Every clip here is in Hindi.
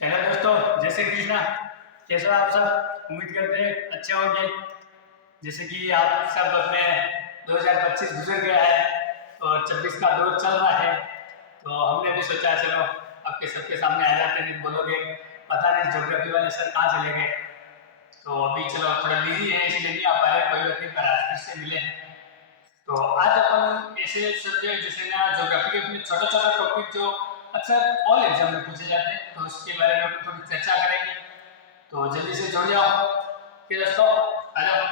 हेलो दोस्तों, जय श्री कृष्णा। कैसे हो आप सब? उम्मीद करते हैं अच्छे होंगे। जैसे कि आप सब अपने 2025 गुजर गया है और 26 का दौर चल रहा है, तो हमने भी सोचा चलो आपके सबके सामने आ जाते हैं। बोलोगे पता नहीं ज्योग्राफी वाले सर कहाँ चले गए, तो अभी चलो थोड़ा बिजी है इसलिए नहीं आ पाए, कोई बात नहीं, पर आज फिर से मिले। तो आज अपन ऐसे सब्जेक्ट जैसे ना ज्योग्राफी के अपने छोटा छोटा टॉपिक जो अक्सर ऑल एग्जाम में पूछे जाते हैं, तो उसके बारे में अपन थोड़ी चर्चा करेंगे। तो जल्दी से जुड़ जाओ कि दोस्तों, आ जाओ।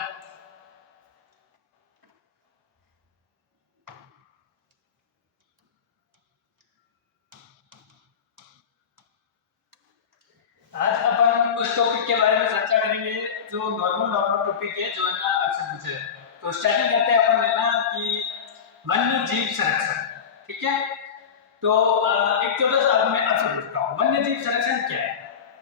आज अपन उस टॉपिक के बारे में चर्चा करेंगे जो नॉर्मल नॉर्मल टॉपिक है, जो है ना अक्सर पूछे। तो स्टार्टिंग करते हैं अपन है ना कि वन्य जीव संरक्षण। ठीक है, तो एक छोटा सा अब मैं आपसे पूछता हूँ, वन्य जीव संरक्षण क्या है?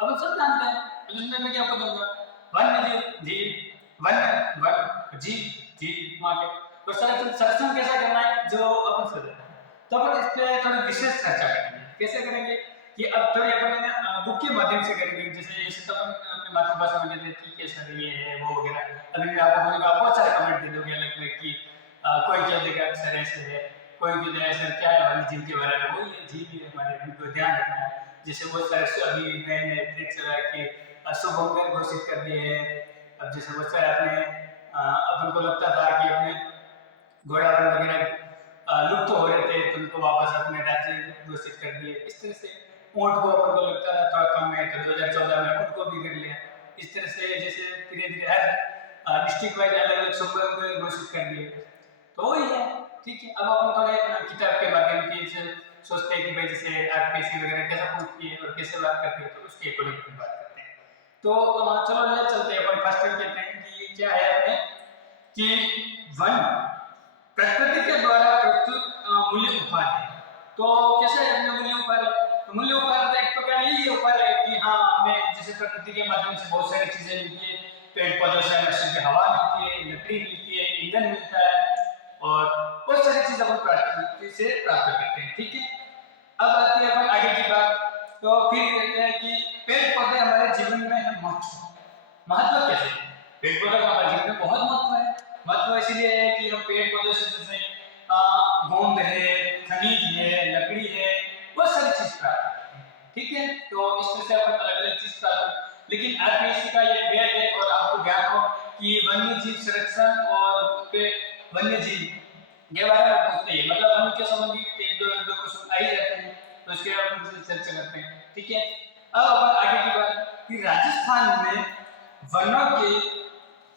अब हम सब जानते हैं, इसमें मैं क्या पूछूंगा? वन्य जीव जीव वन्य वन जीव जीव वहाँ के, तो संरक्षण संरक्षण कैसा करना है जो अपन सोच रहे हैं। तो अपन इस पे थोड़ी विशेष चर्चा करेंगे। कैसे करेंगे कि अब थोड़ी अपन बुक के माध्यम से करेंगे। जैसे तो अपन अपनी मातृभाषा में लेते हैं, ठीक है सर ये है वो वगैरह। अभी मैं आपको बोलूंगा, बहुत सारे कमेंट दे दोगे अलग अलग की कोई कह देगा सर ऐसे है, कोई भी नया सर क्या है वन्य जीव के बारे में, वो ये जीव ही हमारे, उनको ध्यान रखना है। जैसे बहुत सारे अभी नए नए ट्रिक चल रहा है कि शुभंकर घोषित कर दिए हैं। अब जैसे बहुत सारे अपने अपन को लगता था कि अपने घोड़ावल वगैरह लुप्त हो रहे थे, तो उनको वापस अपने राज्य घोषित कर दिए। इस तरह से ऊँट को अपन को लगता था थोड़ा कम है, तो 2014 में ऊँट को भी कर लिया। इस तरह से जैसे धीरे धीरे हर डिस्ट्रिक्ट वाइज अलग अलग शुभंकर घोषित कर दिए। तो वही है, ठीक है। अब अपन थोड़े किताब के माध्यम से सोचते हैं कि भाई जैसे आरपीएससी वगैरह कैसा पूछती है और कैसे बात करती है, तो उसके अकॉर्डिंग बात करते हैं। तो चलो ले चलते हैं अपन फर्स्ट कहते हैं कि क्या है अपने कि वन प्रकृति के द्वारा प्रस्तुत मूल्य उपहार है। तो कैसे है अपने मूल्य उपहार है? तो मूल्य उपहार एक प्रकार यही उपहार है कि हाँ, हमें जैसे प्रकृति के माध्यम से बहुत सारी चीजें मिलती है। पेड़ पौधों से हमें शुद्ध हवा मिलती है, लकड़ी मिलती है, ईंधन मिलता है और बहुत सारी चीजें अपन प्रकृति से प्राप्त करते हैं। ठीक है, अब आती है अपन आगे की बात। तो फिर कहते हैं कि पेड़ पौधे हमारे जीवन में है महत्व। महत्व कैसे? पेड़ पौधे का हमारे जीवन में बहुत महत्व है। महत्व इसलिए है कि हम पेड़ पौधों से जैसे गोंद है, खनिज है, लकड़ी है, बहुत सारी चीज प्राप्त करते हैं। ठीक है, तो इस तरह से अपन अलग अलग चीज प्राप्त करते हैं। लेकिन आरपीएससी का ये ट्रेड है और आपको ज्ञान हो कि वन्य जीव संरक्षण और वन्य जीव के बारे में पूछते हैं, मतलब हम क्या संबंधित एक दो क्वेश्चन आ ही जाते हैं, तो इसके बारे में चर्चा करते हैं। ठीक है, अब अपन आगे की बात कि राजस्थान में वनों के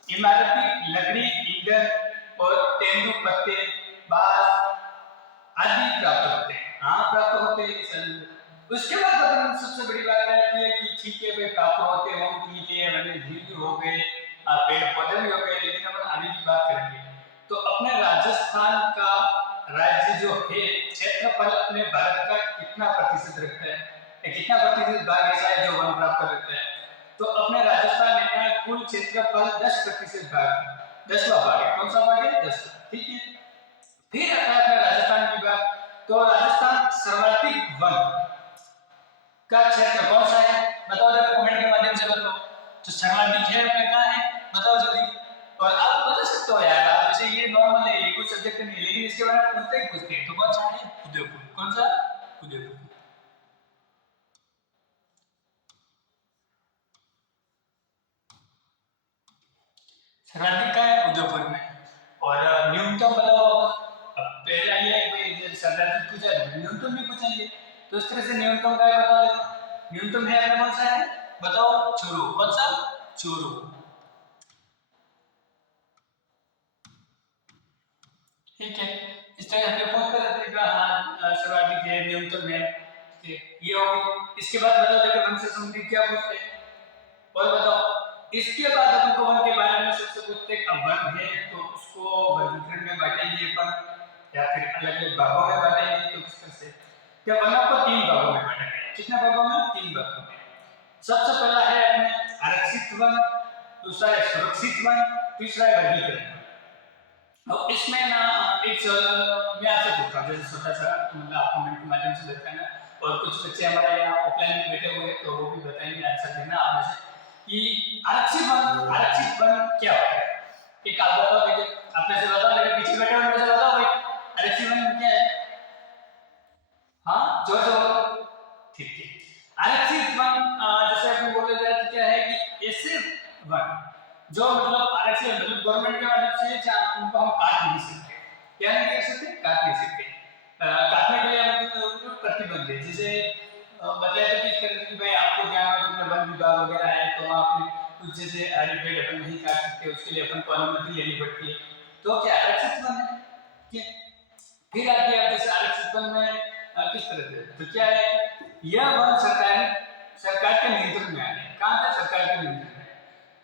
इमारती लकड़ी, ईंधन और तेंदुपत्ते, बांस आदि प्राप्त होते हैं। हाँ, प्राप्त होते हैं सर। उसके बाद अपन सबसे बड़ी बात है कि ठीक है भाई, प्राप्त होते हो, ठीक है, वन्य जीव भी हो गए, पेड़ पौधे भी हो गए, लेकिन अपन आगे की बात करेंगे। तो अपने राजस्थान का राज्य जो है, क्षेत्रफल अपने भारत का कितना प्रतिशत रखता है, कितना प्रतिशत भाग ऐसा है जो वन प्राप्त करता है? तो अपने राजस्थान में कुल क्षेत्रफल 10% भाग, 10वां भाग है। कौन सा भाग है? 10। ठीक है, फिर आता है अपने राजस्थान की बात। तो राजस्थान सर्वाधिक वन का क्षेत्र कौन सा है? बताओ जरा, कमेंट के माध्यम से बताओ। तो सर्वाधिक है अपने कहाँ है? बताओ जल्दी। और आप बता सकते हो यार, आप जैसे ये नॉर्मल है, ये कोई सब्जेक्ट नहीं है, लेकिन इसके बारे में पूछते ही पूछते हैं। तो कौन सा है? उदयपुर। कौन सा? उदयपुर। सर्वाधिक का है उदयपुर में। और न्यूनतम बताओ। अब पहला ये है भाई, सर्वाधिक पूछा है, न्यूनतम भी पूछेंगे, तो इस तरह से न्यूनतम का है, बता देखो। न्यूनतम है अपना कौन सा है? बताओ। चूरू। कौन सा? चूरू। ठीक है, इस तरह से पूछ कर देखा। हाँ, सर्वाधिक है, न्यूनतम है, ठीक है, ये हो गई। इसके बाद बताओ देखो, वन से संबंधित क्या पूछते हैं और बताओ। इसके बाद अपन को वन के बारे में सबसे पूछते हैं। अब वन है तो उसको वर्गीकरण में बांटेंगे अपन या फिर अलग अलग भागों में बांटेंगे, तो किस तरह से? क्या वनों को 3 भागों में बांटेंगे। कितने भागों में? 3 भागों में। सबसे पहला है अपने आरक्षित वन, दूसरा है सुरक्षित वन, तीसरा है वर्गीकरण। अब इसमें ना एक मैं आपसे पूछता हूँ, जैसे छोटा सा, मतलब आप कमेंट के माध्यम से बताना और कुछ बच्चे हमारे यहाँ ऑफलाइन में बैठे हुए हैं तो वो भी बताएंगे, आंसर देना आप में से कि आरक्षित वन क्या होता है। एक आप बताओ, देखिए आप में से बताओ, मेरे पीछे बैठे हुए में से बताओ भाई, आरक्षित वन क्या है? हाँ, जोर से बोलो। ठीक है, आरक्षित वन जैसे अपन बोले जाए तो क्या है कि ऐसे वन जो मतलब आरक्षित मतलब गवर्नमेंट के मदद से जहाँ उनको हम काट नहीं सकते, क्या नहीं कर सकते, काट नहीं सकते। काटने के लिए हमको प्रतिबंध है, जैसे बताया तो किस तरह की भाई आपको ध्यान में तुमने वन विभाग वगैरह है तो वहाँ पे कुछ जैसे हरे पेड़ अपन नहीं काट सकते, उसके लिए अपन को अनुमति लेनी पड़ती है, तो क्या आरक्षित वन है। ठीक है, फिर आगे आप जैसे आरक्षित वन में किस तरह से तो क्या है, यह वन सरकार के नियंत्रण में आ गया। कहाँ पे? सरकार के नियंत्रण में।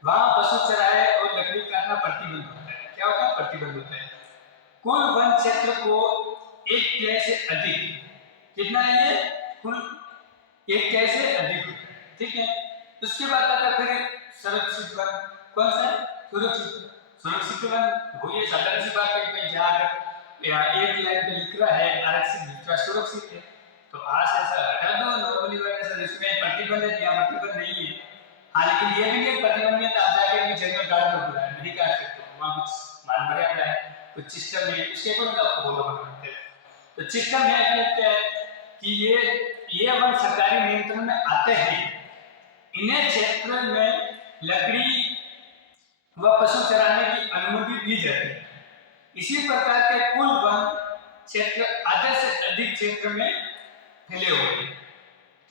वहां पशु चराए और लकड़ी काटना प्रतिबंध होता है। क्या होता है? प्रतिबंध होता है। कुल वन क्षेत्र को एक तिहाई से अधिक, कितना है ये? कुल एक तिहाई से अधिक होता है। ठीक है, उसके बाद आता है फिर सुरक्षित वन। कौन सा है? सुरक्षित वन। वो ये साधारण सी बात है कि जहाँ या एक लाइन पे लिख रहा है आरक्षित, दूसरा सुरक्षित है, तो आज ऐसा हटा दो नॉर्मली वर्ड सर, इसमें प्रतिबंध है या प्रतिबंध नहीं है। हाँ, लेकिन ये भी नहीं प्रतिबंध है तो आप जाके भी जंगल काट दो, पूरा नहीं काट सकते, वहाँ कुछ मान मर्यादा है, कुछ सिस्टम है, इसके ऊपर आपको फॉलो करना है। तो सिस्टम है क्या है कि ये वन सरकारी नियंत्रण में आते हैं, इन्हें क्षेत्र में लकड़ी व पशु चराने की अनुमति दी जाती है। इसी प्रकार के कुल वन क्षेत्र आधे से अधिक क्षेत्र में फैले हुए हैं।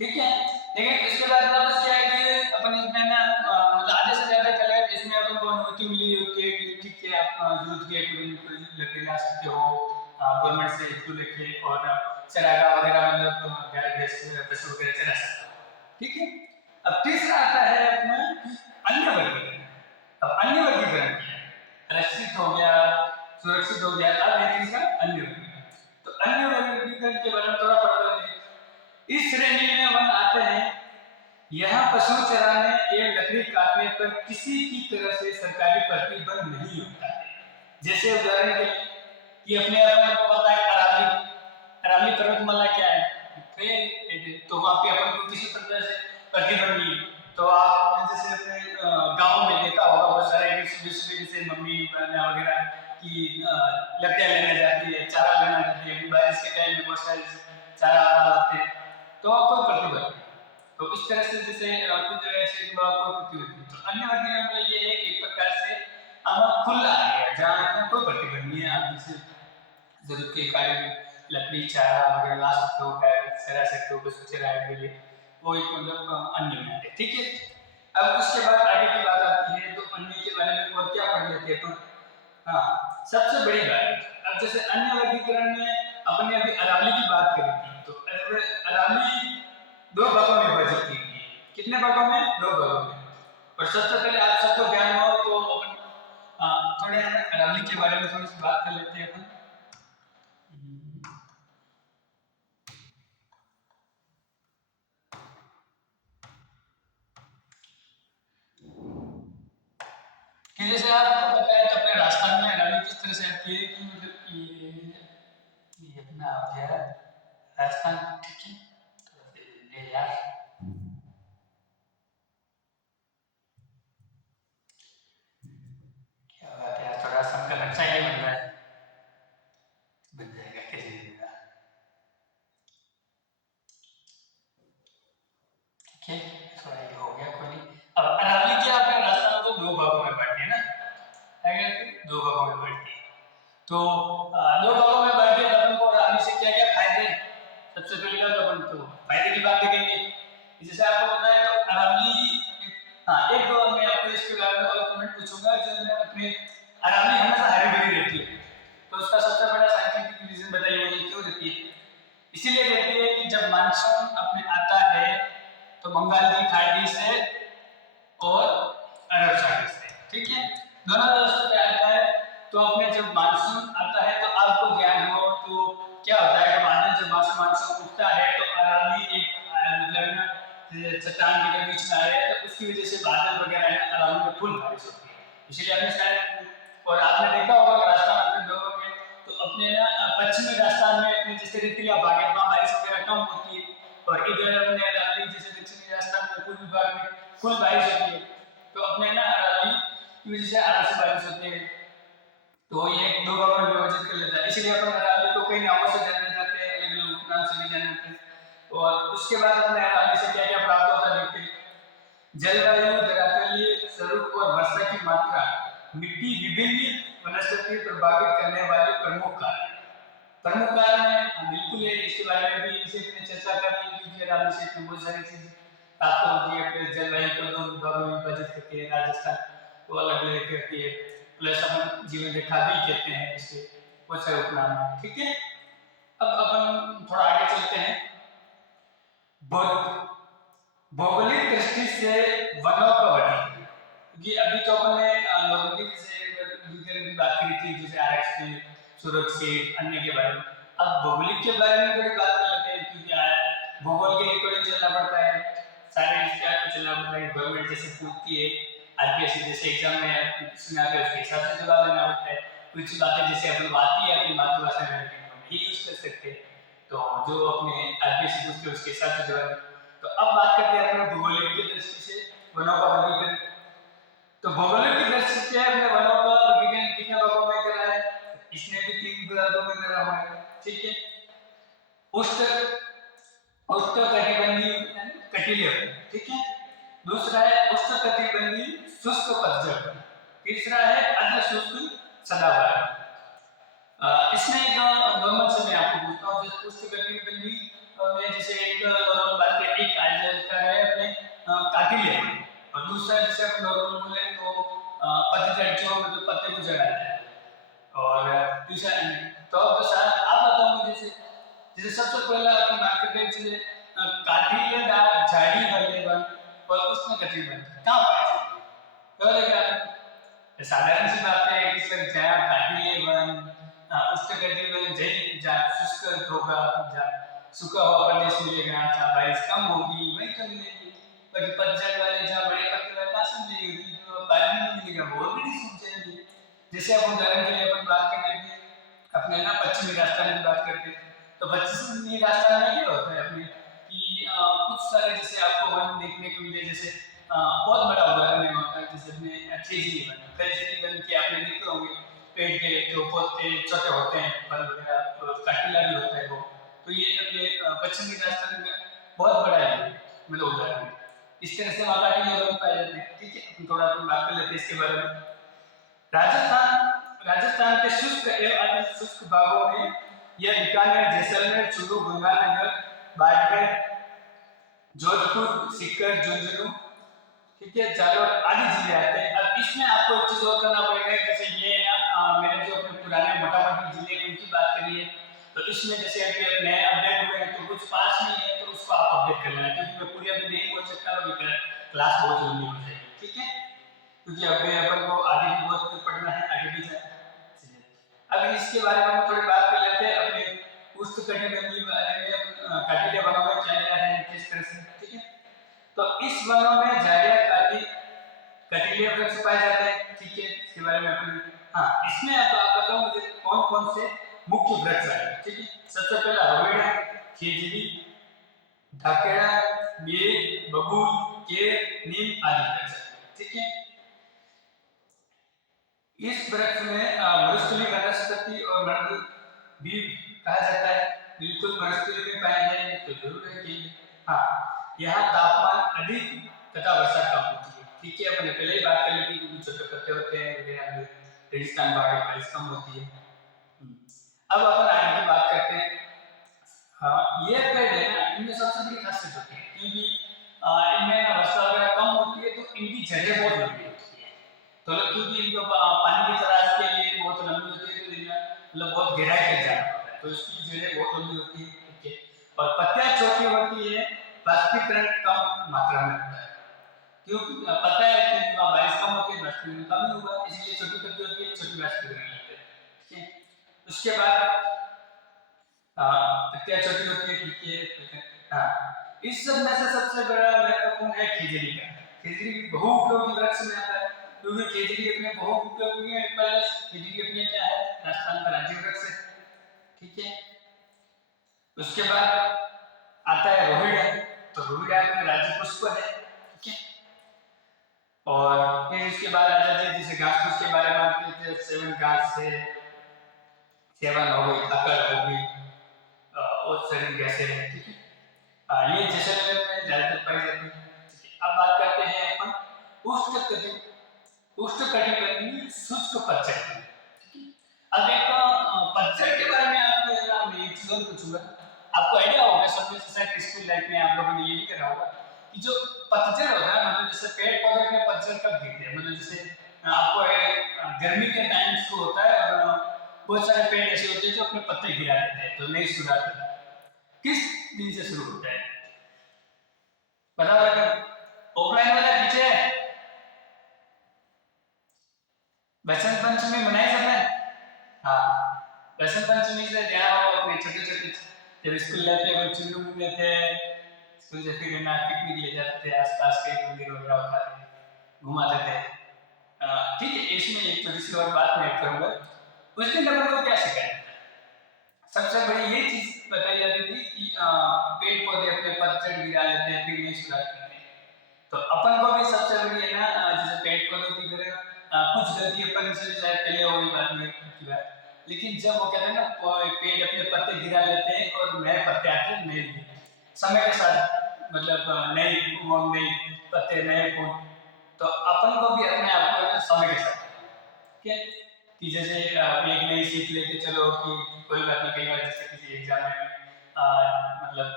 ठीक है, लेकिन इसके बाद वापस क्या है कि अपन इसमें ना मतलब आधे से ज्यादा चले, इसमें अपन को अनुमति मिली होती है कि ठीक है आप जरूरत के अकॉर्डिंग लकड़ी ला सकते हो गवर्नमेंट से इशू लेके, और चरागाह वगैरह मतलब गाय भैंस पशु वगैरह चरा सकते हो। ठीक है, अब तीसरा आता है अपना अन्य वर्गीकरण। अब अन्य वर्गीकरण क्या है? आरक्षित हो गया, सुरक्षित हो गया, अब है तीसरा अन्य वर्गीकरण। तो अन्य वर्गीकरण के बारे में थोड़ा पढ़ लेते हैं। इस श्रेणी में वन आते हैं यहाँ पशु चराने एवं लकड़ी काटने पर किसी की तरफ से सरकारी प्रतिबंध नहीं होता है। जैसे उदाहरण के लिए कि अपने आप को पता है अरावली पर्वतमाला क्या है, तो वहाँ पे अपन को किसी तरह से प्रतिबंध नहीं है। तो आपने जैसे अपने गांव में देखा होगा बहुत सारे जैसे मम्मी वगैरह की लकड़ियां लेने जाती है, चारा लेना जाती है, बारिश के टाइम में बहुत सारे चारा लाते हैं, तो आपको प्रतिबंध। तो इस तरह से जैसे कुछ जगह से आपको प्रतिबंध। तो अन्य वर्गीकरण में ये है कि एक प्रकार से हमारा खुला है जहाँ कोई प्रतिबंध नहीं है, आप जैसे जरूरत के कार्य लकड़ी चारा वगैरह ला सकते हो, चरा सकते हो, बस चराने के लिए, वो एक मतलब अन्य में है। ठीक है, अब उसके बाद आगे की बात आती है, तो अन्य के बारे में और क्या पढ़ लेते हैं तो हाँ, सबसे बड़ी बात, अब जैसे अन्य वर्गीकरण में अपने अभी अरावली की बात करी थी, तो अरावली दो भागों में विभाजित की गई है। कितने भागों में? दो भागों में। और सबसे पहले आप सबको ध्यान हो तो अपन थोड़े अरावली के बारे में थोड़ी सी बात कर लेते हैं अपन। कि जैसे आपको पता है तो अपने राजस्थान में अरावली किस तरह से आती है कि मतलब ये अपना आ गया राजस्थान। ठीक है, तो ये यार क्या बात है यार, थोड़ा राजस्थान का नक्शा ही बन रहा है, बन जाएगा कैसे बनेगा। ठीक है, थोड़ा ये हो गया, कोई नहीं। अब अरावली क्या अपने राजस्थान को दो भागों में बांटी है ना, दो भागों में बांटी है। तो दो भागों में बांटी है, अपन को अरावली से क्या क्या फायदे हैं? सबसे पहले तो अपन तो फायदे की बात करेंगे। जैसे आपको पता है तो अरावली, हाँ एक दो मैं आपको इसके बारे में और कमेंट पूछूंगा, जो मैं अपने अरावली हमेशा हरी भरी रहती है, तो उसका सबसे बड़ा साइंटिफिक रीजन बताइए मुझे क्यों रहती है? इसीलिए रहती है कि जब मानसून अपने आता है तो बंगाल की खाड़ी से और अरब सागर से, ठीक है, दोनों तरफ से आता है। तो अपने जब मानसून आता है तो आपको ज्ञान हो तो क्या होता है कि मानसून जब मानसून उठता है तो अरावली एक मतलब ना चट्टान के बीच में आए, तो उसकी वजह से बादल वगैरह है अरावली में फुल बारिश होती है। इसलिए आपने शायद और आपने देखा होगा कि राजस्थान अपने लोगों में तो अपने ना पश्चिमी राजस्थान में अपने जैसे रेतीला भाग है वहाँ बारिश वगैरह कम होती है, और इधर अपने अरावली जैसे दक्षिणी राजस्थान में पूर्वी भाग में कुल 22 होती है, तो अपने ना अरावली की वजह से 18 से 22 होते हैं, तो ये दो भागों में विभाजित कर लेता है। इसलिए अपन अरावली को कई नामों से जाने जाते हैं, अलग अलग उपनाम से भी जाने जाते हैं। और उसके बाद अपने अरावली से क्या क्या प्राप्त होता है देखते हैं। जलवायु, धरातलीय स्वरूप और वर्षा की मात्रा मिट्टी विभिन्न वनस्पति प्रभावित करने वाले प्रमुख कारण है। बिल्कुल है, इसके बारे में भी इसे अपने चर्चा करनी है क्योंकि अरावली से बहुत सारी चीजें प्राप्त होती है। फिर जलवायु को दो विभागों में विभाजित करके राजस्थान को अलग अलग करती है, प्लस अपन जीवन रेखा भी कहते हैं इसके बहुत सारे उपनाम है। ठीक है, अब अपन थोड़ा आगे चलते हैं। भौगोलिक दृष्टि से वनों का वर्णन, क्योंकि अभी तो अपन ने नॉर्मली जैसे की बात करी थी, जैसे आरक्षित, सुरक्षित, अन्य के बारे में। अब भौगोलिक के बारे में थोड़ी बात कर लेते हैं, क्योंकि भूगोल के अकॉर्डिंग चलना पड़ता है, सारे इसके आपको चलना पड़ता है। गवर्नमेंट जैसे पूछती है, आरपीएससी जैसे एग्जाम में क्वेश्चन आते हैं उसके हिसाब से जवाब देना पड़ता है। कुछ बातें जैसे अपन आती है अपनी मातृभाषा में नहीं यूज कर सकते, तो जो अपने आरपीएससी पूछते हैं उसके हिसाब से जवाब। तो अब बात करते हैं अपने भूगोलिक की दृष्टि से वनों का वर्गीकरण। तो भौगोलिक की दृष्टि से अपने वनों का वर्गीकरण कितने भागों में करा है, इसने भी 3 भागों में करा हुआ है। ठीक है, उष्णकटिबंधीय कटिलीय, ठीक है, दूसरा है उष्णकटिबंधीय शुष्क पतझड़, तीसरा है अर्ध शुष्क सदाबहार। इसमें एक नॉर्मल से मैं आपको पूछता हूँ, जैसे उष्णकटिबंधीय में जैसे एक नॉर्मल बात है, एक आ जाता है अपने काटिलिया, और दूसरा जैसे आप नॉर्मल बोले तो पतझड़, जो मतलब पत्ते को जड़ आता है, और तीसरा तो बस आप बताओ मुझे जैसे सबसे पहला अपन बात करते हैं जैसे काटिलियदार झाड़ी वाले वन और उष्णकटिबंधीय कहाँ पाए जाते हैं। तो देखा साधारण सी बात है कि सर जहाँ काटिलिय वन, उष्णकटिबंधीय जहीं जहाँ शुष्क होगा, जहाँ सूखा हुआ प्रदेश मिलेगा, जहाँ बारिश कम होगी वहीं तो मिलेगी। पर पतझड़ वाले जहाँ बड़े पत्ते वाले कहाँ से मिलेगी, तो पानी नहीं मिलेगा, वो भी नहीं सूख जाएंगे। जैसे अब उदाहरण के लिए अपन बात कर रहे थे अपने ना पश्चिमी राजस्थान की बात करते हैं, तो पश्चिमी राजस्थान में क्या होता है अपने कि कुछ सारे जैसे आपको वन देखने को मिले, जैसे बहुत बड़ा उदाहरण है वहाँ का, जैसे अपने खेजड़ी वन के आपने देखे होंगे, पेड़ के जो पौधे छोटे होते हैं, फल वगैरह काटिला भी होता है वो, तो ये अपने पश्चिमी राजस्थान का बहुत बड़ा है मतलब उदाहरण है। इस तरह से वहाँ काटिला वन पाए जाते हैं। ठीक है, थोड़ा अपन बात कर लेते हैं इसके बारे में। राजस्थान के शुष्क एवं अर्ध शुष्क भागों में यह बीकानेर, जैसलमेर, चूरू, गंगानगर, बाड़मेर, जोधपुर, सीकर, झुंझुनू, ठीक है, जालोर आदि जिले आते हैं। अब इसमें आपको एक चीज और करना पड़ेगा, जैसे ये ना मेरे जो अपने पुराने मोटामोटी जिले उनकी बात करिए, तो इसमें जैसे अभी नए अपडेट हुए हैं तो कुछ पास नहीं है तो उसको आप अपडेट कर लेना, क्योंकि मैं पूरी अभी नहीं बोल सकता, अभी क्लास बहुत लंबी हो जाएगी। ठीक है, क्योंकि अभी अपन को आगे भी बहुत कुछ पढ़ना है, आगे भी जाए। अब इसके बारे में हम थोड़ी बात कर लेते हैं अपने उष्णकटिबंधीय बारे में, काटिलिया वनों में क्या क्या है किस तरह से। ठीक है, तो इस वनों में झाड़ियां कटिलिया वृक्ष पाए जाते हैं। ठीक है, इसके बारे में अपन इसमें आप बताओ मुझे कौन कौन से मुख्य वृक्ष है। ठीक है, सबसे पहला हवेड़ा, खेजड़ी, ढाकेड़ा, बेर, बबूल, केर, नीम आदि वृक्ष। ठीक है, इस वृक्ष में मरुस्थलीय वनस्पति और मृद भी कहा जाता है। बिल्कुल मरुस्थलीय में पाए जाएंगे तो जरूर है कि यहाँ तापमान अधिक तथा वर्षा कम होती है। ठीक है, अपने पहले ही बात कर ली थी कि छोटे पत्ते होते हैं, रेगिस्तान भाग में बारिश कम होती है। अब अपन आगे की बात करते हैं। ये पेड़ है ना, इनमें सबसे बड़ी खासियत होती है क्योंकि इनमें ना वर्षा वगैरह कम होती है, तो इनकी जड़ें बहुत लंबी होती है, तो क्योंकि इनको पानी की तलाश के लिए बहुत लंबी होती है, तो इनमें मतलब बहुत गहराई तक जाना पड़ता है, तो इसकी जड़ें बहुत लंबी होती है। ठीक है, और पत्तियां छोटी होती है, बाष्पीकरण कम मात्रा में होता है, क्योंकि पता है कि बारिश कम होती है, बाष्पीकरण कम ही होगा, इसलिए छोटी पत्ती होती है, छोटी बाष्पीकरण होते हैं। ठीक है, उसके बाद पत्तियां छोटी होती है। ठीक है, इस सब में से सबसे बड़ा महत्वपूर्ण है खेजड़ी का। खेजड़ी भी बहुउपयोगी वृक्ष में आता है, क्योंकि खेजड़ी अपने बहुउपयोगी है, प्लस खेजड़ी अपने क्या है, राजस्थान का राज्य वृक्ष है। ठीक है, उसके बाद आता है रोहिड़ा, तो रोहिड़ा अपने राज्य पुष्प है, ठीक है। और फिर इसके बाद आ जाते हैं जैसे घास फूस के बारे में बात करते हैं, सेवन घास है, सेवन हो गई, खाकर हो गई, और शरीर कैसे है, ठीक है। ये जैसलमेर में ज्यादातर पाई जाती है, ठीक है। अब बात करते हैं अपन उष्णकटिबंधीय शुष्क पतझड़ की, ठीक है। अब एक पतझड़ के बारे में आपको मैं एक चीज और पूछूंगा, आपको आइडिया होगा सब में शायद स्कूल लाइफ में आप लोगों ने ये भी करा होगा कि जो पतझड़ होता है, मतलब जैसे पेड़ पौधे में पतझड़ कब दिखते हैं, मतलब जैसे आपको गर्मी के टाइम शुरू होता है और बहुत सारे पेड़ ऐसे होते हैं जो अपने पत्ते गिरा देते हैं, तो नई शुरुआत किस दिन से शुरू होता है, बताओ अगर ऑफलाइन वाला पीछे है। बसंत पंचमी मनाई सब है, हाँ बसंत पंचमी से ध्यान हो अपने छोटे छोटे जब स्कूल लाइफ में चुन्नू में थे, स्कूल से फिर ना पिकनिक ले जाते थे, आसपास के मंदिर वगैरह होता थे, घुमाते थे, ठीक है। इसमें एक छोटी सी और बात मैं करूंगा, उस दिन अपन को क्या सिखाया, सबसे बड़ी ये चीज बताई जाती थी कि पेड़ पौधे अपने पतझड़ गिरा लेते हैं फिर नई शुरुआत करते हैं, तो अपन को भी सबसे बड़ी है ना, जैसे पेड़ पौधों की तरह कुछ गलती अपन से शायद पहले हो गई बात में की बात, लेकिन जब वो कहते हैं ना पेड़ अपने पत्ते गिरा लेते हैं और नए पत्ते आते हैं नए समय के साथ, मतलब नए नए पत्ते नए फूल, तो अपन को भी अपने आप को समय के साथ, ठीक है, कि जैसे एक नई सीख लेके चलो कि कोई बात नहीं, कई बार जैसे किसी एग्जाम में मतलब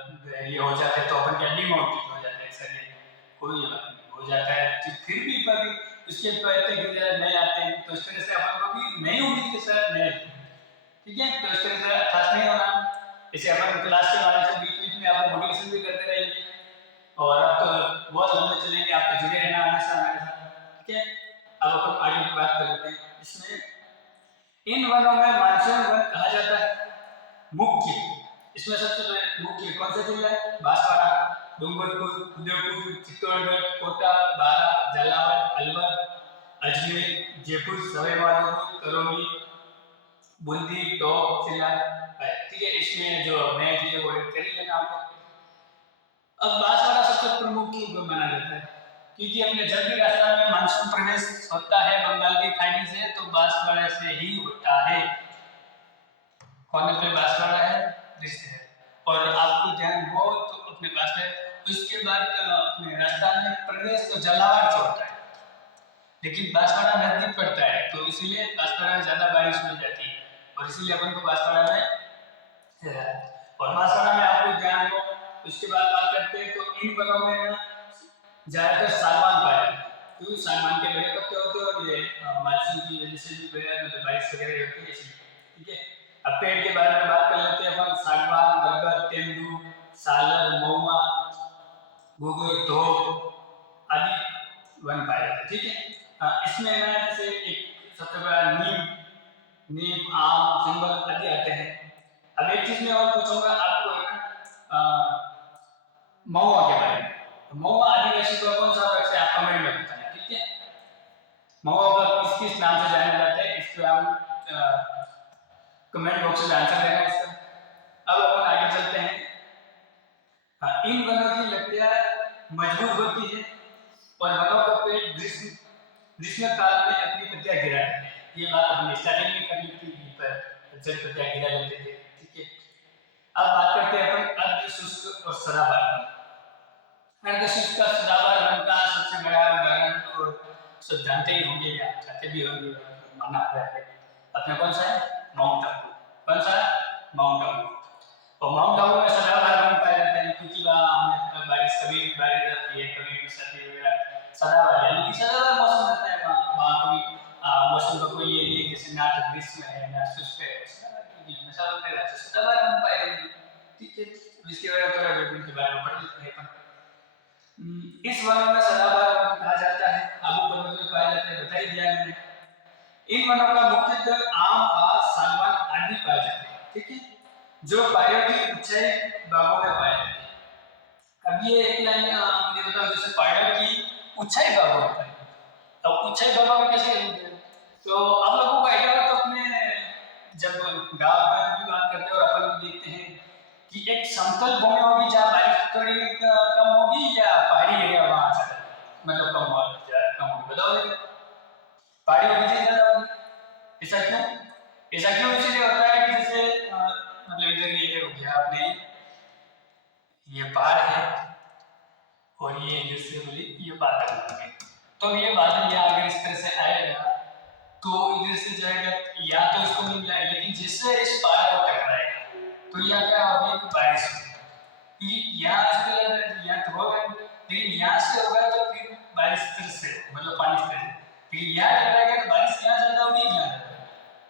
ये हो जाता है तो अपन क्या डिमोटिवेट हो जाते हैं, सर ये कोई बात नहीं हो जाता है, फिर भी कभी उसके पत्ते गिर जाए नए आते हैं, तो इस तरह से अपन को भी नई उम्मीद के साथ नए, ठीक है। तो इस तरह से खास नहीं होना, जैसे अपन क्लास के बारे में बीच में आपको मोटिवेशन भी करते रहेंगे, और अब तो बहुत लंबे चलेंगे, आपको जुड़े रहना हमेशा हमारे साथ, ठीक है। अब अपन आगे की बात कर लेते हैं, इसमें इन वनों में मानसून वन कहा जाता है मुख्य, इसमें सबसे पहले मुख्य कौन सा जिला है, बांसवाड़ा, डूंगरपुर, उदयपुर, चित्तौड़गढ़, कोटा, बारा, झालावाड़, अलवर, अजमेर, जयपुर, सवाई माधोपुर, करौली, बूंदी, टोंक जिला है, ठीक है। इसमें जो नए जिले वो ऐड कर ही लेना आपको। अब बांसवाड़ा सबसे प्रमुख क्यों माना जाता है, क्योंकि अपने जब भी राजस्थान में मानसून प्रवेश होता है बंगाल की खाड़ी से, तो बांसवाड़ा से ही होता है, कौन पे बांसवाड़ा है, दृश्य है, और आपको ध्यान हो तो अपने पास है। उसके बाद अपने राजस्थान में प्रवेश तो झालावाड़ से होता है, लेकिन बांसवाड़ा नजदीक पड़ता है, तो इसीलिए बांसवाड़ा में ज्यादा बारिश हो जाती है, और इसीलिए अपन को बांसवाड़ा में, और बांसवाड़ा में आपको ध्यान हो। उसके बाद बात करते हैं तो इन वनों में ज्यादातर सागवान पाया जाता है, क्योंकि सागवान के बड़े पत्ते होते हैं और ये मानसून की वजह से भी मतलब बारिश वगैरह होती है, ठीक है। अब पेड़ के बारे में बात कर लेते हैं अपन, सागवान, बरगद, तेंदू, सालर, महुआ, गुगुर, धोप आदि वन पाए जाते हैं, ठीक है। इसमें ना जैसे एक सबसे बड़ा नीम, आम, सिंबल आदि आते हैं। अब एक चीज मैं और पूछूंगा आपको है ना, महुआ के बारे में, तो महुआ आदिवासी का कौन सा वृक्ष है, आप कमेंट में बताना, ठीक है। महुआ का किस किस नाम से जाना जाता है, इस पे आप कमेंट बॉक्स में आंसर देना इसका। अब अपन आगे चलते हैं, इन वनों की लकड़ियां मजबूत होती है और वनों का पेड़ ग्रीष्म काल में अपनी पत्तियां गिरा देते हैं, ये बात हमने स्टार्टिंग में कर ली थी, पर जब पत्तियां गिरा देते थे, ठीक है। अब बात करते हैं अपन अर्ध शुष्क और सदाबहार वन। अर्ध शुष्क का सदाबहार वन का सबसे बड़ा उदाहरण तो सब जानते ही होंगे या चाहते भी होंगे, माना हुआ है अपने कौन सा है, माउंट आबू, कौन सा माउंट आबू, और माउंट आबू में सदाबहार वन पाए जाते हैं, क्योंकि वहाँ बारिश कभी बारिश रहती है, कभी भी सर्दी वगैरह, सदाबहार यानी कि सदाबहार मौसम रहता है, वहाँ कभी मौसम का कोई ये नहीं जैसे ना तो ग्रीष्म है ना शुष्क है, हमेशा बनते रहते हैं, सदाबहार वन पाए जाएंगे, ठीक है। इसके बारे में थोड़ा विभिन्न के बारे में पढ़ लेते हैं। इस वन में सदाबहार वन कहा जाता है, आबू पर्वत में पाए जाते हैं, बता ही दिया मैंने। इन वनों का मुख्यतः आम, बांस, सागवान आदि पाए जाते हैं, ठीक है, जो पहाड़ियों की ऊंचाई भागों में पाए जाते हैं। अब ये एक लाइन मुझे बताओ, जैसे पहाड़ियों की ऊंचाई भागों में पाए, अब ऊंचाई भागों में कैसे होते हैं, तो आप लोगों को आइडिया हो तो अपने जब गांव में भी बात करते हैं और अपन भी देखते हैं कि एक समतल भूमि होगी जहाँ मतलब कम होगी, बताओ लेकिन पहाड़ी होगी चाहिए ज्यादा होगी। ऐसा क्यों? ऐसा क्यों इसलिए होता है कि जैसे मतलब इधर ये हो गया अपने, ये पहाड़ है और ये इधर से बोली ये बादल होंगे, तो ये बादल यहाँ अगर इस तरह से आएगा तो इधर से जाएगा, या तो इसको मिल जाएगा, लेकिन जिससे इस पहाड़ को टकराएगा तो यहाँ क्या होगी कि बारिश होगी। यहाँ इसके यहाँ तो होगा, लेकिन यहाँ से होगा तो फिर बारिश इधर से मतलब पानी इस तरह से, फिर यहाँ टकराएगा तो बारिश यहाँ ज्यादा होगी, यहाँ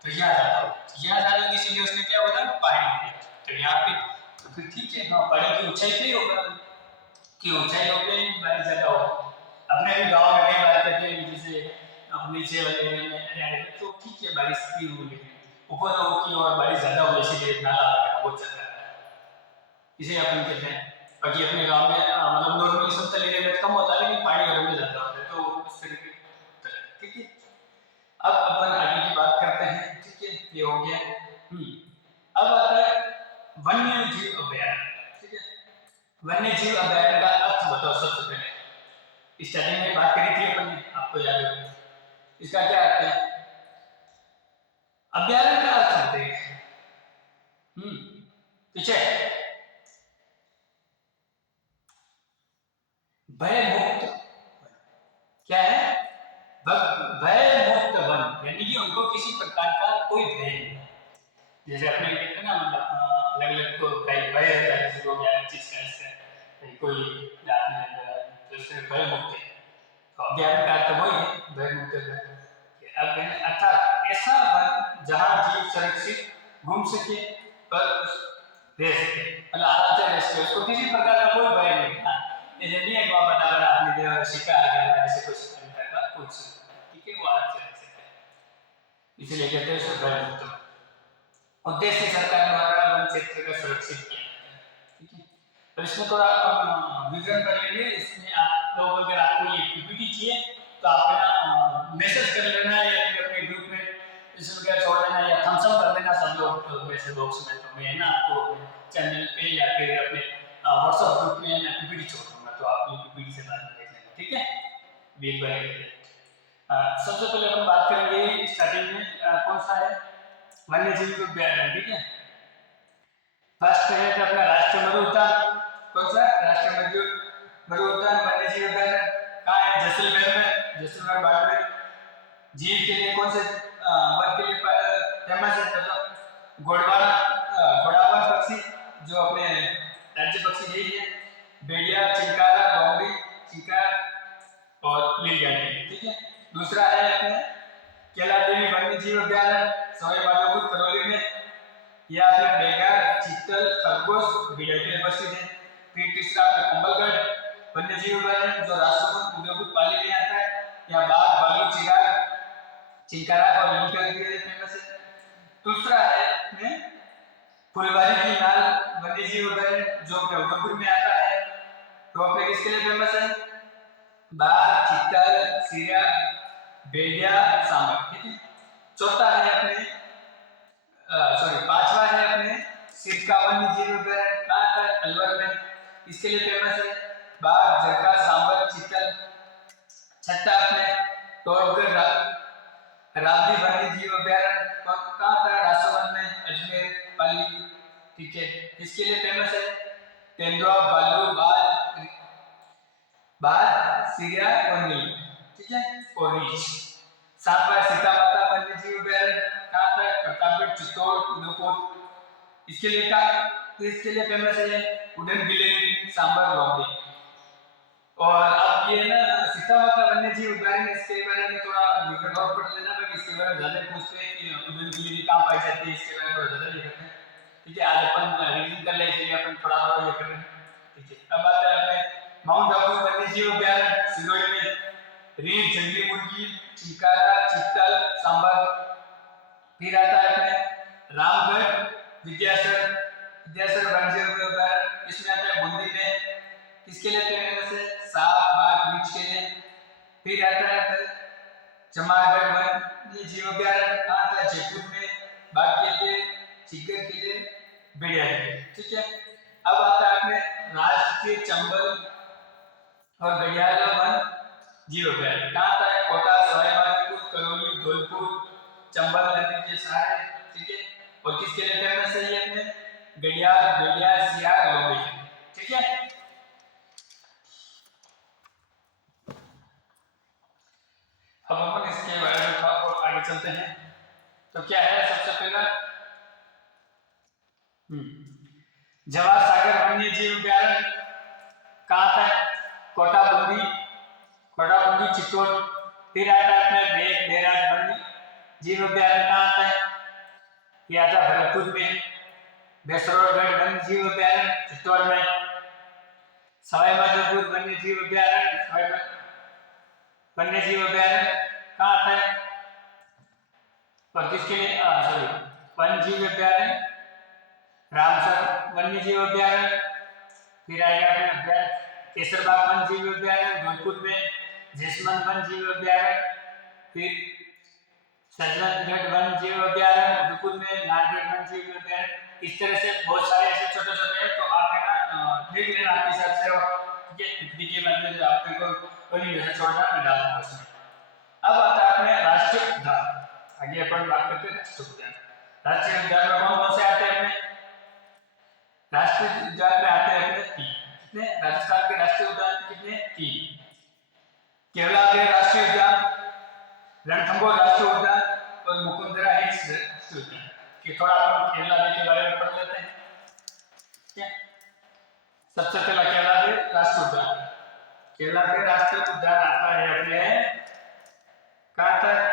तो यहाँ ज्यादा होगी, यहाँ ज्यादा होगी, इसीलिए उसने क्या बोला पहाड़ी एरिया। तो यहाँ पे तो फिर ठीक है, हाँ पहाड़ी की ऊंचाई पे ही होगा कि ऊंचाइयों पे बारिश ज्यादा होगी। अपने भी गाँव में कई बार कहते हैं जैसे नीचे वाले एरिया में हरियाणा में तो ठीक है बारिश की होगी, ऊपर की और बारिश ज्यादा हो इसीलिए नाला वगैरह बहुत ज्यादा है, इसे अपन कहते हैं। बाकी अपने गांव में मतलब नॉर्मली समतल एरिया में कम होता है, लेकिन पहाड़ी घर में ज्यादा होता है, तो इस तरीके होता है। ठीक है, अब अपन आगे की बात करते हैं। ठीक है, ये हो गया। अब आता है वन्य जीव अभयारण्य। ठीक है, वन्य जीव अभयारण्य का अर्थ बताओ सबसे पहले। स्टार्टिंग में बात करी थी अपन ने, आपको याद है, इसका क्या अर्थ है? अभयारण्य का अर्थ होते हैं पीछे भय मुक्त, क्या है? भय मुक्त वन, यानी कि उनको किसी प्रकार का कोई भय नहीं। जैसे अपने कहते हैं ना मतलब अलग अलग को कई भय रहता है, किसी को क्या चीज का इससे कोई जात में तो उससे भय मुक्त है। तो अभ्यारण्य का अर्थ वही है, भय मुक्त है। अब अर्थात ऐसा वन जहाँ जीव सुरक्षित घूम सके और रह सके, मतलब आराम से रह सके, उसको किसी प्रकार का कोई भय नहीं है। जैसे नहीं है कि वहाँ बता आपने देखा शिकार आ गया, ऐसे कुछ प्रकार का कुछ, ठीक है, वो आराम से रह सकते हैं, इसलिए कहते हैं उसे भय मुक्त। उद्देश्य सरकार द्वारा वन क्षेत्र का सुरक्षित किया जाता है। ठीक है, तो इसमें थोड़ा विवरण कर लेंगे। इसमें आप लोग अगर आपको ये पीपीटी चाहिए तो आप मैसेज कर लेना या फिर अपने ग्रुप में इसमें क्या छोड़ देना या थम्स अप कर देना सब लोग मैसेज बॉक्स में, तो मैं ना आपको चैनल पे या फिर अपने व्हाट्सएप ग्रुप में मैं पीपीटी छोड़ दूंगा, तो आप लोग पीपीटी से बाद में देख लेना। ठीक है, भी एक बार सबसे पहले हम बात करेंगे स्टार्टिंग में कौन सा है वन्य जीव अभयारण्य। ठीक है, फर्स्ट है तो अपना राष्ट्रीय मरु उद्यान। कौन सा? राष्ट्रीय मरु उद्यान वन्य जीव अभयारण्य कहाँ है? जैसलमेर में, जैसलमेर बाग में। जीव के लिए कौन से वन के लिए फेमस है? तो घोड़ावल पक्षी जो अपने राज्य पक्षी यही है, भेड़िया, चिंकारा, बॉम्बी, चिंका और नीलगाय। ठीक है, दूसरा है अपने केला देवी वन्य जीव अभयारण्य सवाई माधोपुर करौली में, या फिर बेगार, चीतल, खरगोश भेड़िया के लिए उपस्थित है। फिर तीसरा अपना कुंभलगढ़ वन्य जीव अभयारण्य जो राजसमंद उदयपुर पाली में आता है, यहाँ बाघ, भालू, चिराग, चिंकारा और नीलगाय के लिए फेमस है। दूसरा है फुलवारी की नाल वन्य जीव अभयारण्य जो उदयपुर में आता है, तो अपने किसके लिए फेमस है? बाघ, चीतल, सिरा, भेड़िया, सांबर। ठीक है, चौथा है अपने पांचवा है अपने सिरका वन्य जीव अभयारण्य कहाँ आता है? अलवर में, इसके लिए फेमस है बाघ, जरका, सांबर, चीतल। छठा अपने टोरगढ़ रामदी वन्य जीव अभयारण्य कहाँ आता है? राजसमंद में, अजमेर, पाली। ठीक है, इसके लिए फेमस है तेंदुआ, भालू, बाघ, सिरिया और नील। ठीक है, और रीछ। सातवां सीता माता वन्य जीव अभयारण्य कहाँ आता है? प्रतापगढ़, चित्तौड़, उदयपुर। इसके लिए क्या? तो इसके लिए फेमस है उड़न गिलेरी, सांबर, लौंडी। और अब ये ना सीता माता वन्य जीव अभयारण्य, इसके बारे में थोड़ा विवरण और पढ़ लेना, बाकी इसके बारे में ज्यादा पूछते हैं कि उड़न गिलेरी कहाँ पाई जाती है, इसके बारे में थोड़ा ज्यादा ये करते हैं। ठीक है, आज अपन रिवीजन कर ले, इसलिए अपन थोड़ा थोड़ा ये कर रहे हैं। ठीक है, अब आता है अपने माउंट आबू वन्य जीव अभयारण्य सिरोही में, रीछ, जंगली मुर्गी, चिंकारा, चीतल, सांबर। फिर आता है अपने रामगढ़ विद्यासर वन्य जीव अभयारण्य, इसमें आता है बूंदी में, किसके लिए फेमस है? सांप, बाघ, रीछ के लिए। फिर आता है जमालगढ़ वन्य जीव अभयारण्य कहाँ आता है? जयपुर में, बाघ के लिए, चीगर के लिए, भेड़िया के लिए। ठीक है, अब आता है अपने राष्ट्रीय चंबल और घड़ियाल वन जीव अभ्यारण्य कहाँ आता है? कोटा, सवाई माधोपुर, करौली, धौलपुर, चंबल नदी के सारे, ठीक है। और किसके लिए फेमस है ये अपने? घड़ियाल, भेड़िया, सियार, लोमड़ी, ठीक है। अब अपन इसके बारे में थोड़ा और आगे चलते हैं। तो क्या है सबसे पहला? जवाहर सागर वन्य जीव अभ्यारण्य कहाँ आता है? कोटा बूंदी, चित्तौड़। फिर आता है अपने बैराज वन्य जीव अभ्यारण्य कहाँ आता है? ये आता है भरतपुर में। बेसरोगढ़ वन्य जीव अभ्यारण्य चित्तौड़ में। सवाई माधोपुर वन्य जीव अभ्यारण्य वन्य जीव अभ्यारण्य कहाँ आता है? और किसके लिए? सॉरी, वन्य जीव अभ्यारण्य रामसर वन्य जीव अभ्यारण्य। फिर आएगा अपने केसरबाग वन्य जीव अभ्यारण्य धौलपुर में। जैसमंद वन्य जीव अभ्यारण्य, फिर सजनगढ़ वन्य जीव अभ्यारण्य उदयपुर में। नारगढ़ वन्य जीव अभ्यारण्य। इस तरह से बहुत सारे ऐसे छोटे छोटे हैं, तो आप है ना देख लेना आपके हिसाब से, ठीक है। हिंदी के मतलब जो आपने को नहीं जैसे छोड़ना मैं डाल दूंगा उसमें। अब आता है अपने राष्ट्रीय उद्यान। आगे अपन बात करते हैं राष्ट्रीय उद्यान। राष्ट्रीय उद्यान में कौन कौन से आते हैं? अपने राष्ट्रीय उद्यान में आते हैं अपने 3। कितने? राजस्थान के राष्ट्रीय उद्यान कितने? 3। केवलादेव राष्ट्रीय उद्यान, रणथंभौर राष्ट्रीय उद्यान और मुकुंदरा हिल्स राष्ट्रीय उद्यान। कि थोड़ा अपन केवलादेव के बारे में पढ़ लेते हैं, ठीक है। सबसे पहला केवलादेव राष्ट्रीय उद्यान। केवलादेव राष्ट्रीय उद्यान आता है अपने कहाँ आता है?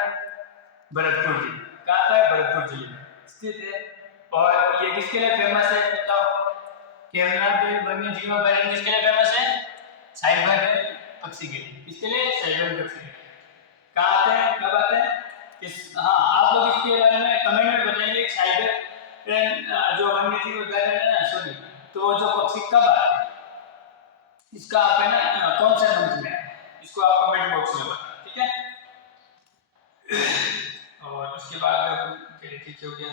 भरतपुर जिले। कहाँ आता है? भरतपुर जिले में स्थित है। और ये किसके लिए फेमस है बताओ? केवलादेव वन्य जीव अभयारण्य किसके लिए फेमस है? साइबर पक्षी के लिए। किसके लिए? साइबर पक्षी के लिए। कहाँ आते हैं? कब आते हैं? आप लोग इसके बारे में कमेंट में बताइए। साइबर जो वन्य जीव अभयारण्य है ना, सॉरी, तो जो पक्षी कब आते हैं इसका आप है ना कौन से मंथ में, इसको आप कमेंट बॉक्स में बताएं, ठीक है। और उसके बाद ठीक हो गया।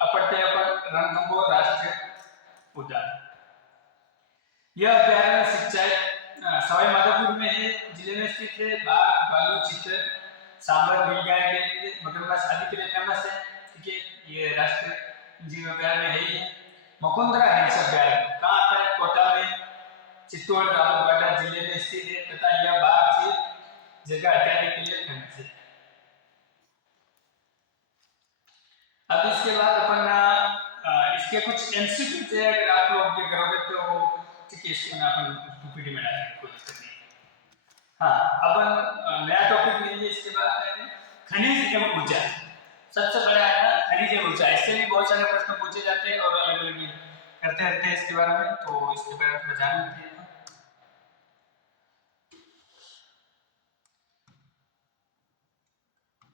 अब पढ़ते हैं अपन रणथंभौर राष्ट्रीय उद्यान। यह अभयारण्य सिंचाई सवाई माधोपुर में है, जिले में स्थित है। बाघ, भालू, चीते, सांबर, नीलगाय के लिए, मगरमच्छ आदि के लिए फेमस है, ठीक है। ये राष्ट्रीय जीव अभयारण्य है ही। मुकुंदरा हिल्स अभयारण्य कहाँ आता है? कोटा में। चित्तौड़ रामगढ़ जिले में स्थित है तथा यह बाघ, चील, जगह इत्यादि के लिए फेमस है। अब इसके बाद अपन इसके कुछ एमसीक्यू है, अगर आप लोग ये करोगे तो ठीक है, इसको ना अपन पीपीटी में डालने की कोशिश करेंगे। हाँ, अपन नया टॉपिक लेंगे इसके बाद करेंगे खनिज एवं ऊर्जा। सबसे बड़ा है ना खनिज एवं ऊर्जा। इससे भी बहुत सारे प्रश्न पूछे जाते हैं और अलग अलग करते रहते हैं इसके बारे में, तो इसके बारे में थोड़ा जान लेते हैं।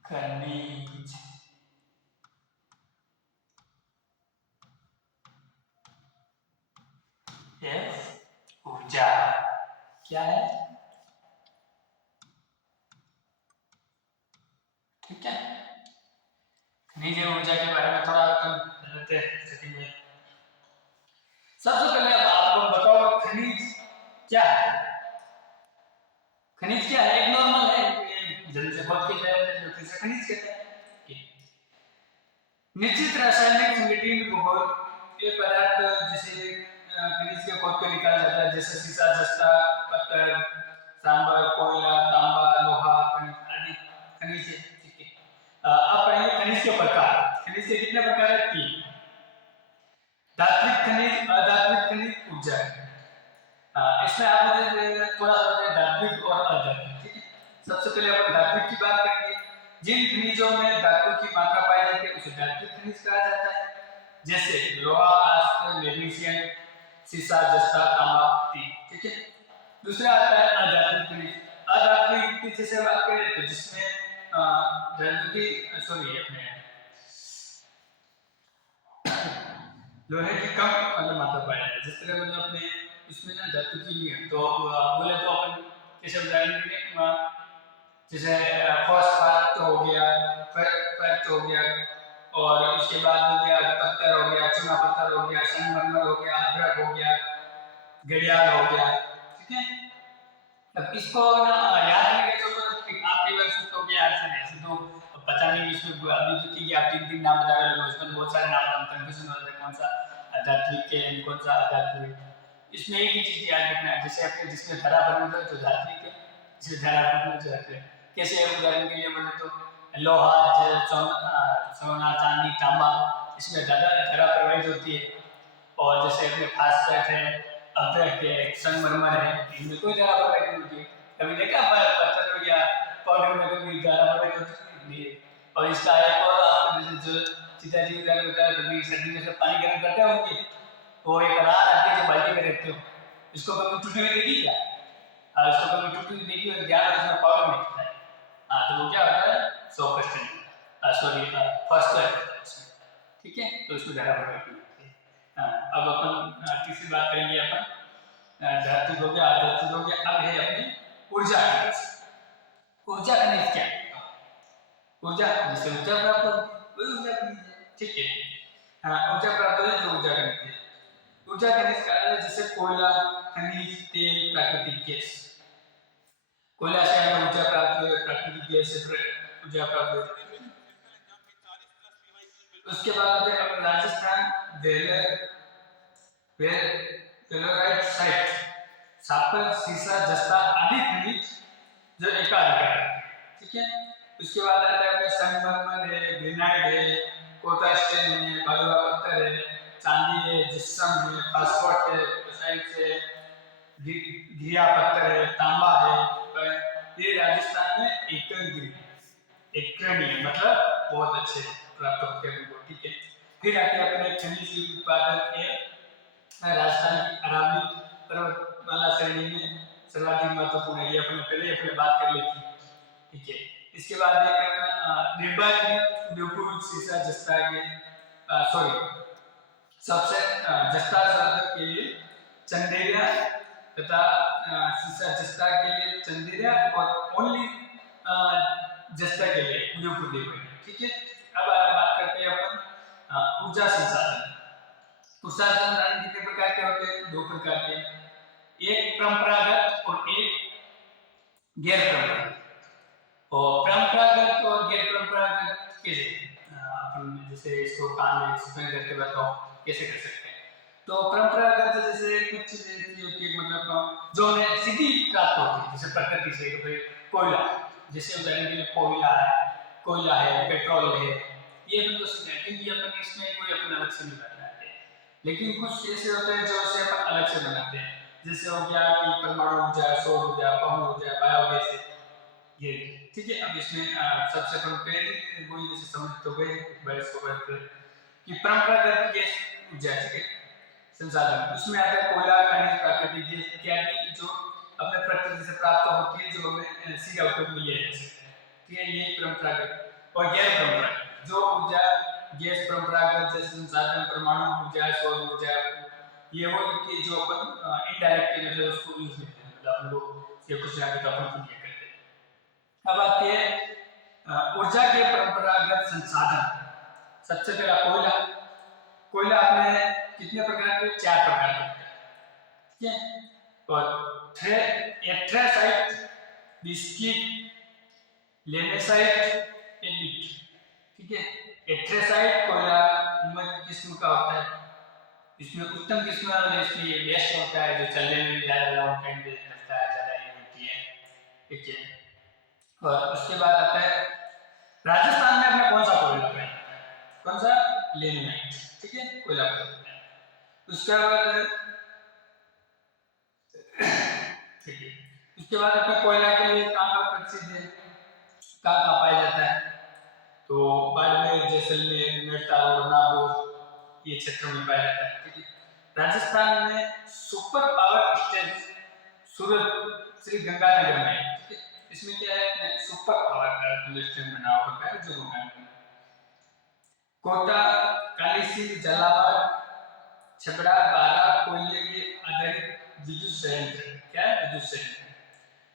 खनिज ऊर्जा क्या है, ठीक है। खनिज ऊर्जा के बारे में थोड़ा अपन लेते हैं सेटिंग में। सबसे पहले अब आप लोग बताओ खनिज क्या है? खनिज क्या है? एक नॉर्मल है, जल्दी से खोद के जाए तो इसे खनिज कहते हैं। निश्चित रासायनिक संगठन भूगोल के पदार्थ जिसे खनिज के खोद के निकाला जाता है, जैसे सीसा, जस्ता, पत्थर, सांबर, कोयला, तांबा, लोहा आदि खनिज है, ठीक है। अब पढ़ेंगे खनिज के प्रकार। खनिज के कितने प्रकार है? 3। धात्विक खनिज, अधात्विक खनिज, ऊर्जा। इसमें आप मुझे थोड़ा सा बताएं धात्विक और अधात्विक, ठीक है। सबसे पहले अपन धात्विक की बात करेंगे। जिन खनिजों में धातु की मात्रा पाई जाती है उसे धात्विक खनिज कहा जाता है, जैसे लोहा, आस्क, मैग्नीशियम, सीसा, जस्ता, तांबा, ठीक है। दूसरा आता है अधात्विक खनिज। अधात्विक की जैसे बात करें तो जिसमें धातु की सॉरी अपने लोहे की कम मतलब मात्रा पाई जाती है। जिस तरह मतलब अपने इसमें ना धातु की नहीं है, तो बोले तो अपन कैसे उदाहरण देंगे, जैसे फॉस्फेट हो गया, फेट हो गया, और इसके बाद हो गया पत्थर हो गया, चूना पत्थर हो गया, संगमरमर हो गया, अदरक हो गया, घड़ियाल हो गया, ठीक है। अब इसको ना याद रखने के नहीं, ऐसे तो पता नहीं इसमें अभी जो थी कि आप 3 नाम बता रहे हो, उसमें बहुत सारे नाम कंफ्यूजन हो रहा है कौन सा धात्विक है कौन सा अधात्विक। इसमें एक ही चीज याद रखना है, जैसे आपके जिसमें धरा पर्वत है तो धात्विक है, जिसमें धरा पर्वत जो है कैसे है, उदाहरण के लिए बोले तो लोहा सोना चांदी तांबा, इसमें ज्यादा धरा प्रवाहित होती है। और जैसे अपने फास्फेट है, अभ्रक है, संगमरमर है, इनमें कोई धरा प्रवाहित नहीं होती है। कभी देखा पत्थर में या पाउडर में कभी धरा प्रवाहित होती है। और इसका एक और आपको जैसे जो सीताजी उदाहरण बताया, कभी सर्दी में से पानी गर्म करते होंगे तो एक रार आती है जो बाल्टी में रखते हो, इसको कभी टूटी हुई देखी क्या? इसको कभी टूटी हुई देखी और ज्ञान उसमें पाउडर में होता है। तो वो क्या होता है 100% सॉरी फर्स्ट है इसमें, ठीक है। तो इसको ज़्यादा प्रॉपर्टी होती है। अब अपन तीसरी बात करेंगे, अपन धात्विक हो गया, आध्यात्मिक हो गया, अब है अपनी ऊर्जा खनिज। ऊर्जा खनिज क्या है? ऊर्जा जिससे ऊर्जा प्राप्त हो वही ऊर्जा खनिज है, ठीक है। ऊर्जा प्राप्त हो जो ऊर्जा खनिज है। ऊर्जा खनिज का है जैसे कोयला, खनिज, तेल, प्राकृतिक गैस। कोयला से हमें ऊर्जा प्राप्त हुई, प्राकृतिक गैस से ऊर्जा प्राप्त हुई। उसके बाद है राजस्थान वेलोराइट साइट, सापर, सीसा, जस्ता आदि खनिज जो एकाधिकार है, ठीक है। उसके बाद आता है संगमरमर है, ग्रेनाइट है, पोटाशियम है, बालुआ पत्थर है, चांदी है, जिप्सम है, फास्फोरस है, बेसाइट है, घिया पत्थर है, तांबा है। ये राजस्थान में एकरणी मतलब बहुत अच्छे प्राप्त होते हैं उनको, ठीक है। फिर आते हैं अपने खनिज उत्पादन के राजस्थान की अरावली पर्वतमाला श्रेणी में सर्वाधिक महत्वपूर्ण है, ये अपने पहले अपने बात कर ली थी, ठीक है। इसके बाद निर्वात उदयपुर, सीसा, जस्ता के सॉरी सबसे जस्ता शब्द के लिए चंदेरिया तथा सीसा जस्ता के लिए चंदेरिया और ओनली जस्ता के लिए उदयपुर देव, ठीक है। अब बात करते हैं अपन ऊर्जा संसाधन। ऊर्जा संसाधन कितने प्रकार के होते हैं? 2 प्रकार के, एक परंपरागत और एक गैर परंपरागत। और परंपरागत और गैर परंपरागत कैसे अपन जैसे इसको कान में एक्सप्लेन करके बताओ कैसे कर सकते हैं। तो परंपरागत जैसे कुछ चीजें होती है, मतलब जो हमें सीधी प्राप्त होती है जैसे प्रकृति से, कोयला, जैसे उदाहरण के लिए कोयला है, पेट्रोल है, ये बिल्कुल सीधा है क्योंकि अपन इसमें कोई अपन अलग से नहीं बनाते। लेकिन कुछ ऐसे होते हैं जो से अपन अलग से बनाते हैं, जैसे हो गया कि परमाणु ऊर्जा, सौर ऊर्जा, पवन ऊर्जा, बायोगैस, ये ठीक है। अब इसमें सबसे पहले वही जैसे समझ तो गए बस को कि परंपरागत गैस ऊर्जा, ठीक है, संसाधन उसमें आता है कोयला, खनिज, प्राकृतिक गैस इत्यादि जो अपने प्रकृति से प्राप्त होती है, जो हमें सीधा उपयोग में लिया जा सकता है, ठीक है। ये परंपरागत और गैर परंपरागत जो ऊर्जा गैस परंपरागत जैसे संसाधन परमाणु ऊर्जा, सौर ऊर्जा, ये वो कि जो अपन इनडायरेक्ट मतलब उसको यूज करते हैं, मतलब अपन लोग ये कुछ ज्यादा अपन को दिया करते हैं। अब आते हैं ऊर्जा के परंपरागत संसाधन। सबसे पहला कोयला। कोयला अपने कितने प्रकार के? 4 प्रकार के होते हैं, ठीक है। और एथ्रासाइट, बिस्किट, लेनेसाइट, एडिट, ठीक है। एथ्रासाइट कोयला मध्य किस्म का होता है, इसमें उत्तम किस्म वाला इसमें ये बेस्ट होता है, जो चलने में भी ज्यादा लॉन्ग टाइम लगता है, ज्यादा नहीं होती है, ठीक है। और उसके बाद आता है राजस्थान में अपने कौन सा कोयला पाया जाता है? कौन सा? लेनेसाइट, ठीक है, कोयला पाया जाता है। उसके बाद ठीक है, उसके बाद अपने कोयला के लिए कहाँ प्रसिद्ध है, कहाँ पाया जाता है? तो बाड़मेर, जैसलमेर, नैनीताल, नागौर ये क्षेत्रों में पाया जाता है, ठीक है। राजस्थान में सुपर पावर स्टेशन सूरत श्री गंगानगर में, ठीक है। इसमें क्या है? सुपर पावर का स्टेशन बना हुआ है जो गंगानगर में। कोटा, कालीसिंह, झालावाड़, छबड़ा, बारा कोयले के आधारित विद्युत संयंत्र, क्या है? विद्युत संयंत्र।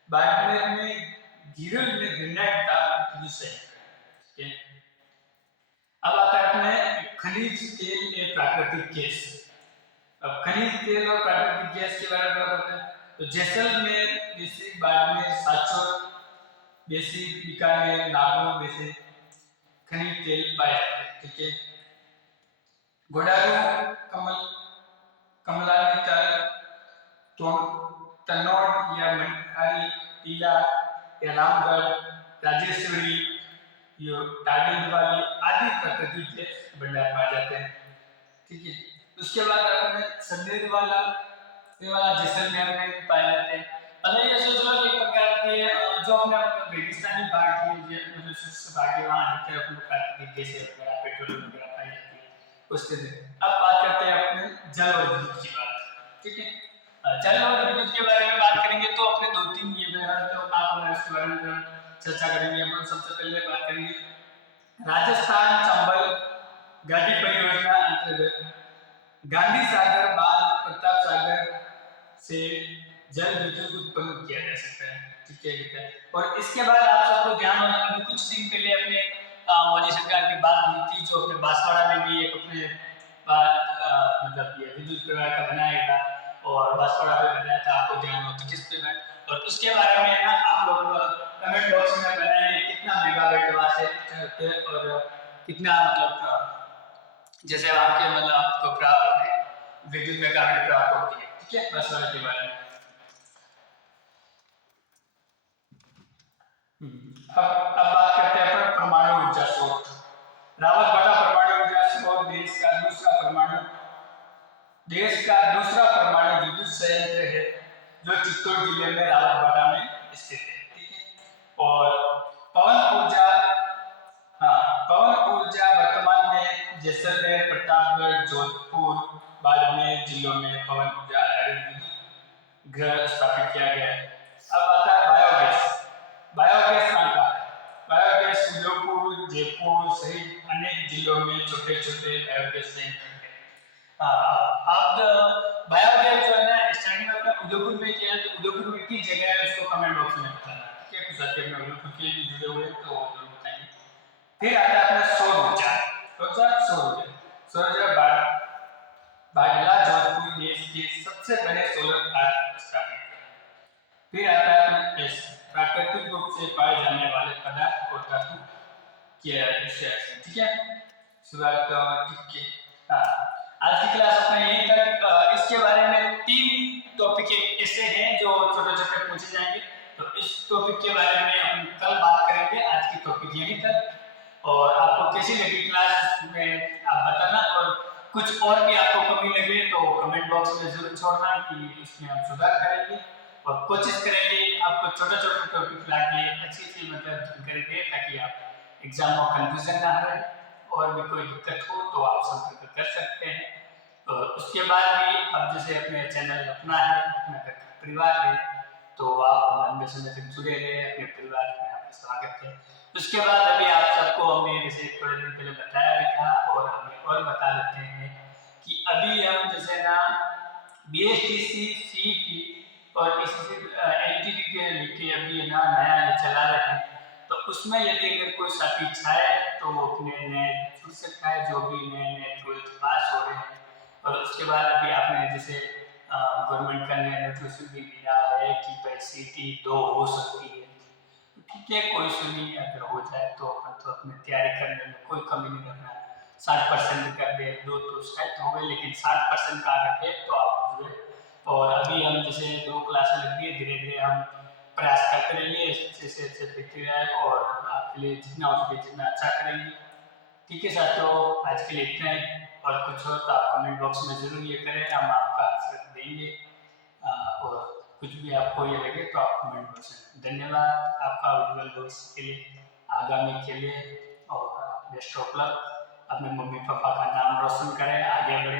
बाड़मेर में गिरल में ग्रेनाइट का विद्युत संयंत्र, ठीक है। अब आता है अपने खनिज तेल या प्राकृतिक गैस। अब खनिज तेल और प्राकृतिक गैस के बारे में बताते हैं। तो जैसलमेर, बाड़मेर, सांचौर बेसिक बीकानेर नागौर में से खनिज तेल पाए जाते हैं। ठीक है, गोडारू, कमलानेतर, तन्नौर या मंडारी, टीला या रामगढ़, राजेश्वरी, ये टाइगर वाली आदि प्राकृतिक गैस भंडार पाए जाते हैं। ठीक है, उसके बाद अपने संदेश वाला ये वाला जैसलमेर में भी पाए जाते हैं। अगर ये सोच लो एक प्रकार के जो अपने मतलब रेगिस्तानी भाग की मतलब शुष्क भाग है वहाँ अधिकतर अपने प्राकृतिक गैस वगैरह पेट्रोल वगैरह पाई जाती है उससे। अब बात करते हैं अपने जल और विद्युत की बात। ठीक है, जल और विद्युत के बारे में बात करेंगे तो अपने दो तीन ये तो आप इसके बारे में चर्चा करेंगे। हम सबसे पहले बात करेंगे राजस्थान चंबल घाटी परियोजना अंतर्गत गांधी सागर बांध प्रताप सागर से जल विद्युत उत्पन्न किया जा सकता है। ठीक है, और इसके बाद आप सबको ध्यान होना अभी कुछ दिन पहले अपने मोदी सरकार की बात हुई थी जो अपने बांसवाड़ा में भी एक अपने मतलब ये विद्युत परिवार का बनाएगा और बांसवाड़ा पे बनाया था, आपको ध्यान हो तो किस पे मैं, और उसके बारे में ना आप लोग कमेंट बॉक्स में बताएं कितना मेगावाट वहां से और कितना मतलब जैसे आपके मतलब आपको प्राप्त विद्युत मेगावाट प्राप्त होती है। ठीक है, बांसवाड़ा के बारे में। अब बात करते हैं अपन परमाणु ऊर्जा स्रोत। रावतबाड़ा परमाणु ऊर्जा स्रोत देश का दूसरा परमाणु विद्युत संयंत्र है जो चित्तौड़ जिले में रावतबाड़ा में स्थित है। ठीक है, और पवन ऊर्जा वर्तमान में जैसलमेर, प्रतापगढ़, जोधपुर, बाड़मेर जिलों में पवन ऊर्जा आधारित विद्युत घर स्थापित किया गया है। अब आता है बायोगैस। बायोगैस कहाँ का है? बायोगैस उदयपुर, जयपुर सहित अनेक जिलों में छोटे छोटे बायोगैस संयंत्र हैं। अब बायोगैस जो है ना स्टार्टिंग में उदयपुर में किया है तो उदयपुर में किस जगह है उसको कमेंट बॉक्स में बताना। ठीक है, कुछ साथी अपने उदयपुर के भी जुड़े हुए हैं तो वो जरूर बताएंगे। फिर आता है अपना सौर ऊर्जा। सौर ऊर्जा बागला जोधपुर देश के सबसे बड़े सोलर प्लांट स्थापित है। फिर आता है अपना एस प्राकृतिक रूप से पाए जाने वाले पदार्थ और धातु किया है। ठीक है, शुरुआत ठीक है। आज की क्लास अपना यहीं तक। इसके बारे में 3 टॉपिक ऐसे हैं जो छोटे छोटे पूछे जाएंगे, तो इस टॉपिक के बारे में हम कल बात करेंगे। आज की टॉपिक यहीं तक, और आपको कैसी लगी क्लास में आप बताना, और कुछ और भी आपको कमी लगे तो कमेंट बॉक्स में जरूर छोड़ना कि इसमें हम सुधार करेंगे और कोशिश करेंगे आपको छोटे छोटे टॉपिक लाके अच्छी मतलब जानकारी दें ताकि आप एग्जाम में कंफ्यूजन ना रहे। और भी कोई दिक्कत हो तो आप संपर्क कर सकते हैं। और उसके बाद भी अब जैसे अपने चैनल अपना है, अपना घर का परिवार है, तो आप हमारे समय तक जुड़े रहे, अपने परिवार में आपका स्वागत है। उसके बाद अभी आप सबको हमने जैसे थोड़े दिन पहले बताया भी था और हमें और बता देते हैं कि अभी हम जैसे ना BSTC, CET और NTT के लेके अभी ना नया चला रहे हैं, तो उसमें यदि अगर कोई साथी चाहे तो वो अपने नए जुड़ सकता है जो भी नए 12th पास हो रहे हैं। और उसके बाद अभी आपने जैसे गवर्नमेंट का नया नोटिफिकेशन भी दिया है कि भाई CET 2 हो सकती है। ठीक है, कोई सुनी अगर हो जाए तो अपन तो अपनी तैयारी करने में कोई कमी नहीं रखना। 60% कर दे 2 तो शायद हो गए, लेकिन 60% का अगर है तो आप जो है। और अभी हम जैसे 2 क्लासें लग रही है, धीरे धीरे हम प्रयास करते रहेंगे अच्छे से अच्छे देखते रहे और आपके लिए जितना हो सके जितना अच्छा करेंगे। ठीक है साथियों, आज के लिए इतना ही, और कुछ हो तो आप कमेंट बॉक्स में जरूर ये करें, हम आपका आंसर देंगे। और कुछ भी आपको ये लगे तो आप कमेंट बॉक्स में। धन्यवाद आपका उज्जवल भविष्य के लिए, आगामी के लिए, और बेस्ट ऑफ लक। अपने मम्मी पापा का नाम रोशन करें, आगे बढ़े।